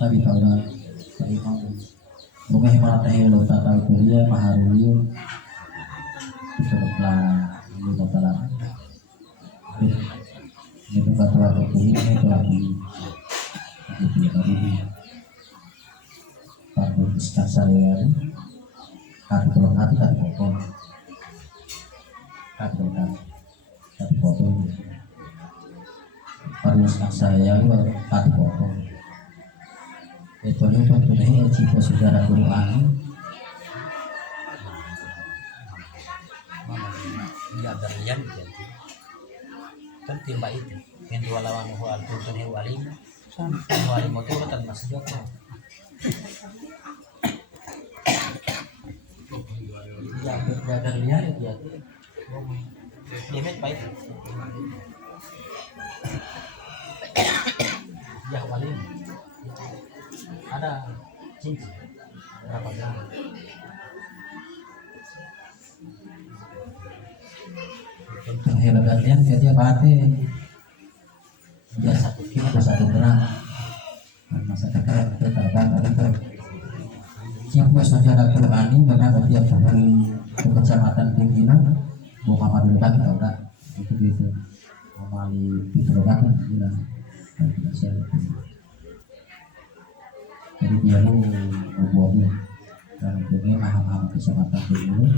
Tapi kalau saya mau bukan matahari lo tata kuliah maharuyu setelah ini total ini bukan terlalu kuliah ini terlalu begitu tadi pada istilah saya hati kalau hati potong hati potong pada istilah saya hati potong itu ini cipta sejarah Quran ya berlian jadi kan timba itu yang dua lawan hual pun hewa alim hual motor tan masih jauh ya berlian dia demet baik ya walim ada cincin berapa gram hebat kalian dia bate dia 1 kilo 1 gram masa tekan kita tadi tuh cipta sejarah Quran ini memang dia dari kecamatan Tingginan Muhammad Lubat kita udah itu Mali Pitlogat bilang jadi dia lu buahnya dan ini mahal kecamatan ini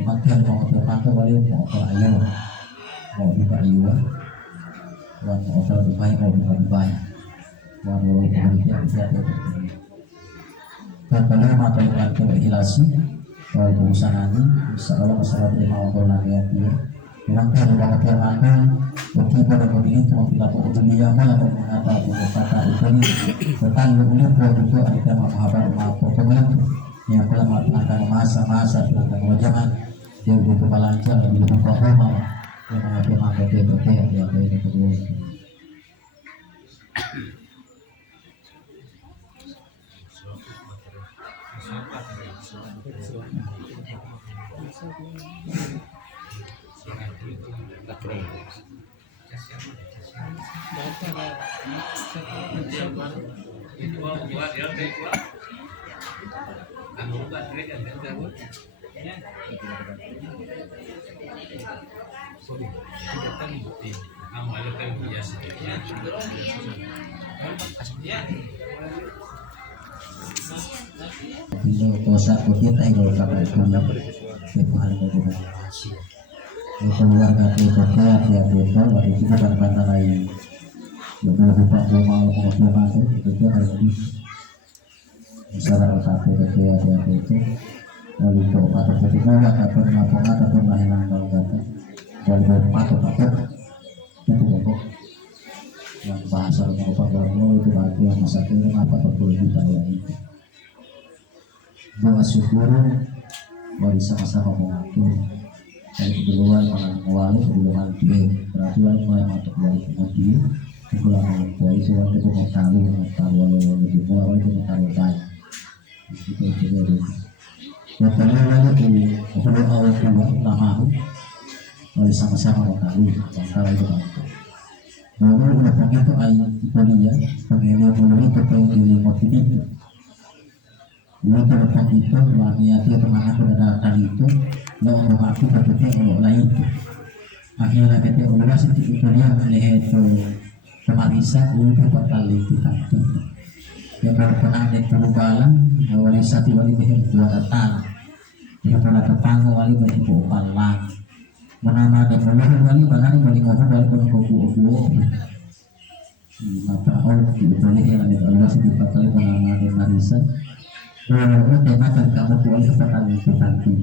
memang dia mau terpantau balik mau ke ayu mau buka ayu mau hotel Dubai mau buka Dubai mau dia dan pada mata yang terhilasi kalau urusan ini insya Allah masalah terima Allah nanti dia bilang kan banget yang mana bagi pada begini cuma dilakukan dunia malah mengapa kata ini tentang unik itu ada mahabar potongan yang telah melakukan masa-masa tentang wajangan dia begitu balanca lebih paham yang mengatur mangkat dia ini kedua dosa kita yang kalau punya Tuhan keluarga kita ya kita dari kita kata lain yang lupa mau masuk itu dia harus misalnya satu ya itu lalu coba atau ketika atau laporan atau mainan kalau kata kalau patut itu kok yang bahasa mau baru itu lagi yang masa ini apa perlu kita ini doa syukur mari sama-sama mengatur dan keduluan mengawali keduluan dia peraturan mulai masuk dari kemudian pulang dari suatu mengetahui walau lebih awal itu mengetahui banyak itu jadi yang pertama lagi perlu awal kedua lama mari sama-sama mengetahui antara itu lalu udah itu ayat kuliah pengelola dulu itu pengelola motif itu lalu terlepas itu niatnya kemana kebenaran itu lalu mengaku berpikir kalau lain akhirnya kita ulas itu dia melihat itu kemarisa untuk kembali kita yang berkenaan dengan perubahan wali sati wali behel kuatatan yang pada kepang wali bagi kuapalang menama dan muluh wali banani wali ngobrol wali kono mata all boleh yang ada Allah sih kali menama dan marisan walaupun tema dan kamu boleh petang petangki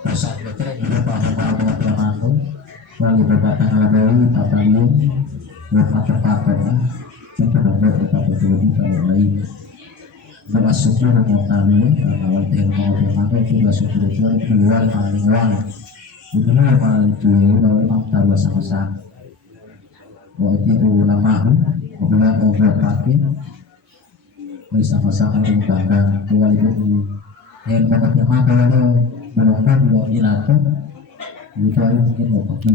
pasal betul beberapa hal-hal yang wali berbatang alawi papalium berpatah-patah sebenarnya kita betul kalau lain bersyukur mau tahu awal teh mau bermata itu bersyukur itu keluar paling awal itu paling tua kalau memang tahu sama-sama waktu ulama obat pakai bersama-sama dengan bangga awal itu yang dapat yang mata lalu belum dua ilato itu mungkin mau pakai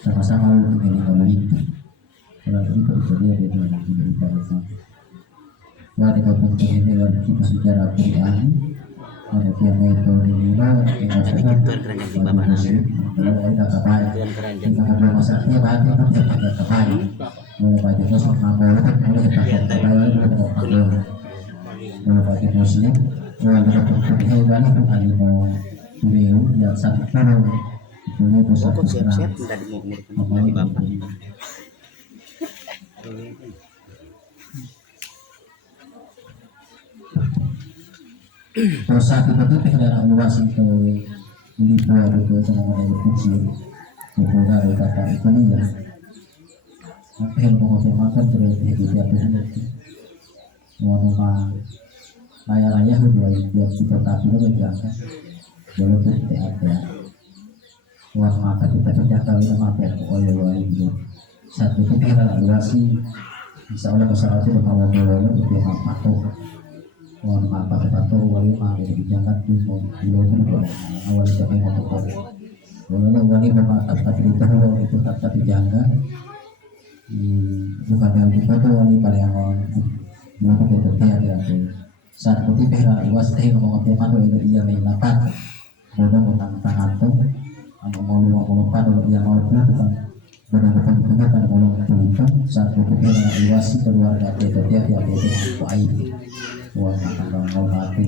sama-sama untuk ini kalau itu dia dengan kita wali kampung ini wali kita sejarah Quran ada yang itu ini lah yang kalau ada kabar kita ada masalahnya banyak kita ada kabar mau baca muslim mau kita kabar mau baca muslim wali kampung ini wali itu kali mau beliau yang satu orang itu pusat siap-siap tadi mau bapak terus saat itu tuh kendaraan luas itu beli buah itu sama ada kecil kemudian ada kata itu nih ya apa yang mau makan terus hidup ya itu mau rumah raya udah dia kita tapi udah jangan dulu tuh ada uang makan kita terjaga itu makan oleh itu saat itu kendaraan luas sih insya Allah masalah itu mau bawa itu dia mampu mohon maaf Pak wali mah dari jangan tuh belum awal siapa yang mau kau kalau wali bermata tapi itu tak dijaga bukan yang itu tuh wali paling awal belum itu ada saat putih pera luas teh ngomong apa mana itu dia main lapat bodoh tentang tangan tuh mau lupa kalau dia mau pulang bukan benar-benar itu kan mau itu saat putih pera luas keluarga itu dia itu aib buat makan orang mati